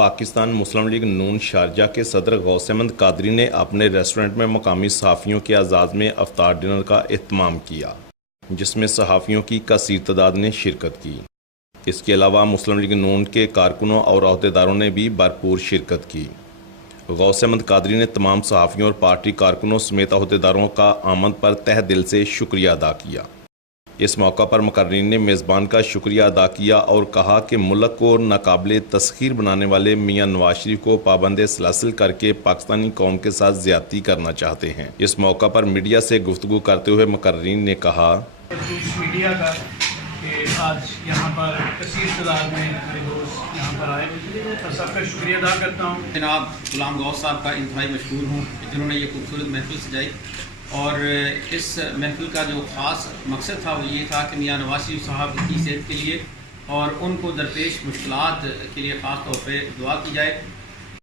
पाकिस्तान मुस्लिम league नून Sharjah के सदर गौस अहमद कादरी ने अपने रेस्टोरेंट में मकामी सहाफ़ियों के एजाज़ में अफ्तार डिनर का एहतमाम किया, जिसमें सहाफ़ियों की कसीर तादाद ने शिरकत की। इसके अलावा मुस्लिम लीग नून के कारकुनों और अहदेदारों ने भी भरपूर शिरकत की। गौस अहमद कादरी ने तमाम सहाफ़ियों और पार्टी कारकुनों समेत अहदेदारों का आमद पर तहे दिल से शुक्रिया अदा किया। इस मौका पर मुकर्रीन ने मेज़बान का शुक्रिया अदा किया और कहा कि मुल्क को नाकाबिले तस्खीर बनाने वाले मियां नवाज शरीफ को पाबंद सलासिल करके पाकिस्तानी कौम के साथ ज़्यादती करना चाहते हैं। इस मौका पर मीडिया से गुफ्तगू करते हुए मुकर्रीन ने कहा, मीडिया का कि आज यहाँ पर कसीर तादाद में मेरे दोस्त यहाँ पर आए, तो सबका शुक्रिया अदा करता हूँ। जनाब गुलाम गौस साहब का इंतहाई मशहूर हूँ जिन्होंने ये खूबसूरत महफिल सजाई, और इस महफिल का जो ख़ास मकसद था वो ये था कि मियां नवाज शरीफ साहब की सेहत के लिए और उनको दरपेश मुश्किलात के लिए ख़ास तौर पे दुआ की जाए।